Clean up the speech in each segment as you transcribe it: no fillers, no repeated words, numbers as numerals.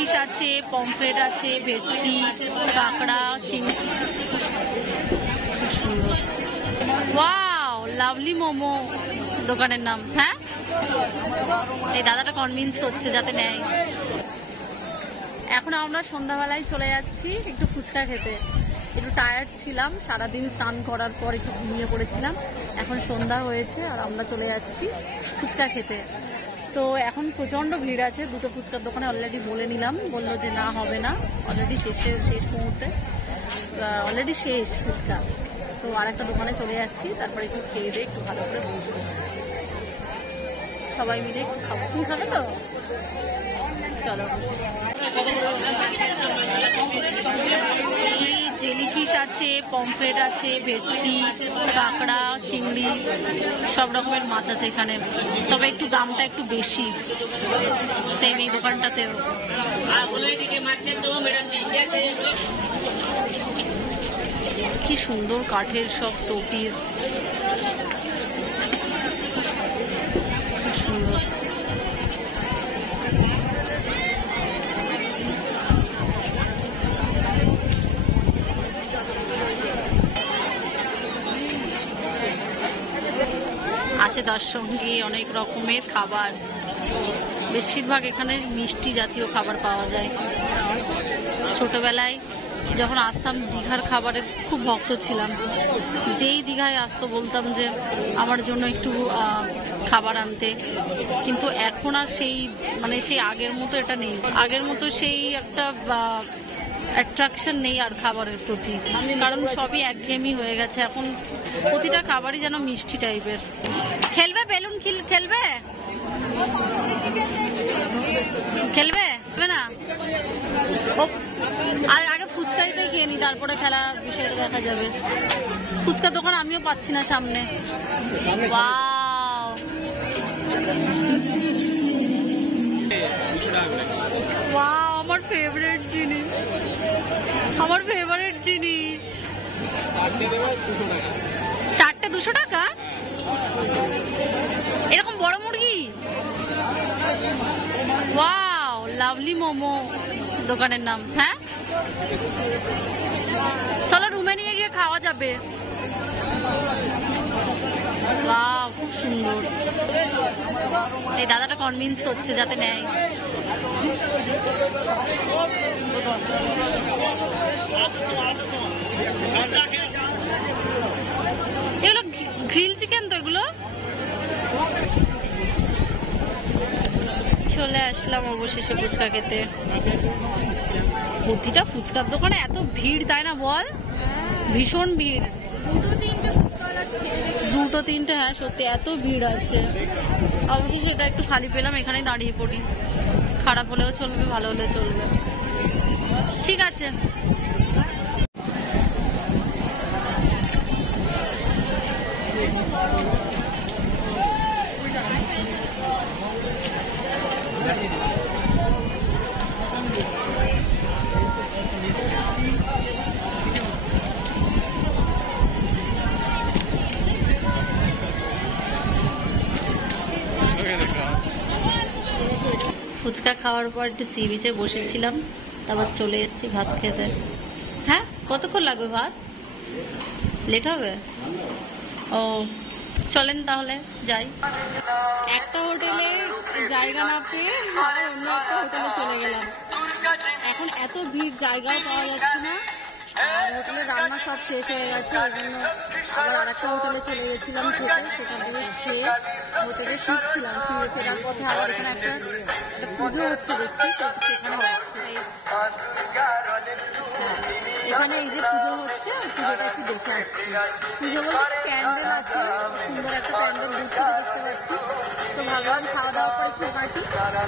Jellyfish আছে, pomfret আছে, ভেটকি, কাঁকড়া, চিংড়ি। ওয়াও, লাভলি মোমো দোকানের নাম। হ্যাঁ, এই দাদাটা কনভিন্স করছে যাতে নেয়। এখন আমরা সন্ধ্যাবেলায় চলে যাচ্ছি একটু ফুচকা খেতে। একটু টায়ার্ড ছিলাম, সারাদিন স্নান করার পর একটু ঘুমিয়ে পড়েছিলাম। এখন সন্ধ্যা হয়েছে আর আমরা চলে যাচ্ছি ফুচকা খেতে। তো এখন প্রচণ্ড ভিড় আছে। দুটো ফুচকার দোকানে অলরেডি বলে নিলাম, বললো যে না হবে না, অলরেডি শেষ মুহূর্তে অলরেডি শেষ ফুচকা। তো আর একটা দোকানে চলে যাচ্ছি, তারপরে একটু খেয়ে দিয়ে একটু ভালো করে বসবো, সবাই মিলে একটু খাবো। তুমি খাবে তো? চলো। এই জেলিফিশ আছে, পমফ্রেট আছে, ভেটকি, কাঁকড়া, চিংড়ি, সব রকমের মাছ আছে এখানে। তবে একটু দামটা একটু বেশি, সেম এই দোকানটাতেও। কি সুন্দর কাঠের সব শোপিস, সুন্দর। আছে তার সঙ্গে অনেক রকমের খাবার, বেশিরভাগ এখানে মিষ্টি জাতীয় খাবার পাওয়া যায়। ছোটবেলায় যখন আসতাম দীঘার খাবারের খুব ভক্ত ছিলাম। যেই দীঘায় আসতো বলতাম যে আমার জন্য একটু খাবার আনতে, কিন্তু এখন আর সেই সেই আগের মতো এটা নেই। আগের মতো সেই একটা অ্যাট্রাকশন নেই আর খাবারের প্রতি, কারণ সবই একঘেয়েমি হয়ে গেছে। এখন প্রতিটা খাবারই যেন মিষ্টি টাইপের। খেলবে বেলুন খেলবে না? আর আগে ফুচকাইটাই খেয়ে নি, তারপরে খেলা বিষয়টা দেখা যাবে। ফুচকার দোকান আমিও পাচ্ছি না সামনে। ওয়াও, ওয়াও, আমার ফেভারিট জিনিস, আমার ফেভারিট জিনিস। চারটে 200 টাকা? এরকম বড় মুরগি? ওয়াও, লাভলি মোমো দোকানের নাম। হ্যাঁ, চলো রুমে নিয়ে গিয়ে খাওয়া যাবে। ওয়াও, খুব সুন্দর। এই দাদাটা কনভিন্স করছে যাতে নেয়। এগুলো গ্রিল চিকেন তো? এগুলো চলে আসলাম অবশেষে ফুচকা খেতে। প্রতিটা ফুচকার দোকানে এত ভিড়, তাই না বল? ভীষণ ভিড়। 2-3টে, হ্যাঁ সত্যি এত ভিড় আছে। অবশেষে এটা একটু খালি পেলাম, এখানেই দাঁড়িয়ে পড়ি। খারাপ হলেও চলবে, ভালো হলেও চলবে। ঠিক আছে। ফুচকা খাওয়ার পর একটু সি বিচে বসেছিলাম, তারপর চলে এসেছি ভাত খেতে। হ্যাঁ, কতক্ষণ লাগবে ভাত? লেট হবে? ও, চলেন তাহলে যাই। একটা হোটেলে জায়গা না পেয়ে আবার অন্য একটা হোটেলে চলে গেলাম। এখন এত ভিড়, জায়গাও পাওয়া যাচ্ছে না, আর হোটেলের রান্না সব শেষ হয়ে গেছে। ওই জন্য আবার আরেকটা হোটেলে চলে গেছিলাম খেতে। সেখান থেকে খেয়ে হোটেলে ফিরছিলাম। ফিরে ফেরার পথে আবার এখানে একটা পুজো হচ্ছে দেখছি, সেখানে হচ্ছে। এখানে এই যে পুজো হচ্ছে, পুজোটা একটু দেখে আসছি। পুজো বলতে প্যান্ডেল আছে, সুন্দর একটা প্যান্ডেল দূর থেকে দেখতে পাচ্ছি। তো ভাবলাম খাওয়া দাওয়ার পর একটু হাঁটি,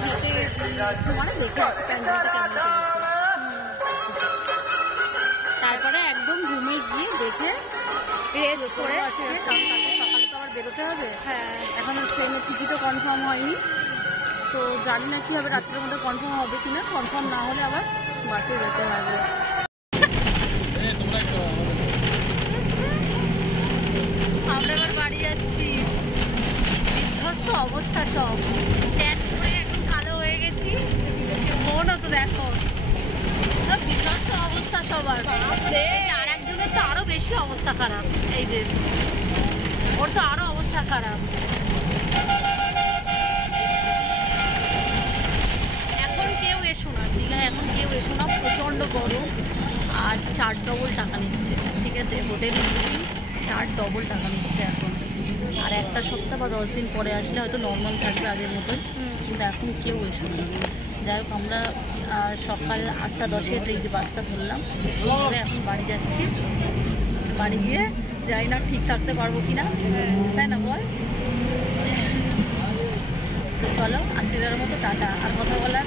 হেঁটে একটু দেখে আসি প্যান্ডেলটা কেমন করেছে। তারপরে একদম রুমে গিয়ে দেখে রেস্ট করে আছে, কারণ কালকে সকালে তো আবার বেরোতে হবে। হ্যাঁ, এখন ট্রেনের টিকিটও কনফার্ম হয়নি, তো জানি না কি হবে, রাত্রের মধ্যে কনফার্ম হবে কিনা। কনফার্ম না হলে আবার বাসে যেতে হবে। আমরা এবার বাড়ি যাচ্ছি। বিধ্বস্ত অবস্থা, সব ট্যান করে একদম কালো হয়ে গেছি। মনও তো দেখো। বেশি অবস্থা খারাপ, এই যে ওর তো আরো অবস্থা খারাপ। এখন কেউ এসো না দীঘায়, এখন কেউ এসো না, প্রচণ্ড গরম। আর 4 ডবল টাকা নিচ্ছে, ঠিক আছে, হোটেল 4 ডবল টাকা নিচ্ছে এখন। আর একটা সপ্তাহ বা 10 দিন পরে আসলে হয়তো নর্মাল থাকবে আগের মতোই, কিন্তু এখন কেউ এসো না। যাই হোক, আমরা সকাল 8:10-এর এই যে বাসটা ধরলাম, ধরে এখন বাড়ি যাচ্ছি। বাড়ি গিয়ে যাই না ঠিক থাকতে পারবো কিনা, তাই না বল? তো চলো, আজকের মতো টাটা। আর কথা বলার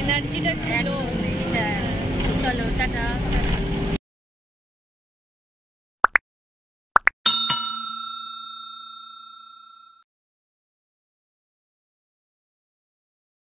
এনার্জিটা একদম নেই। হ্যাঁ, চলো টাটা।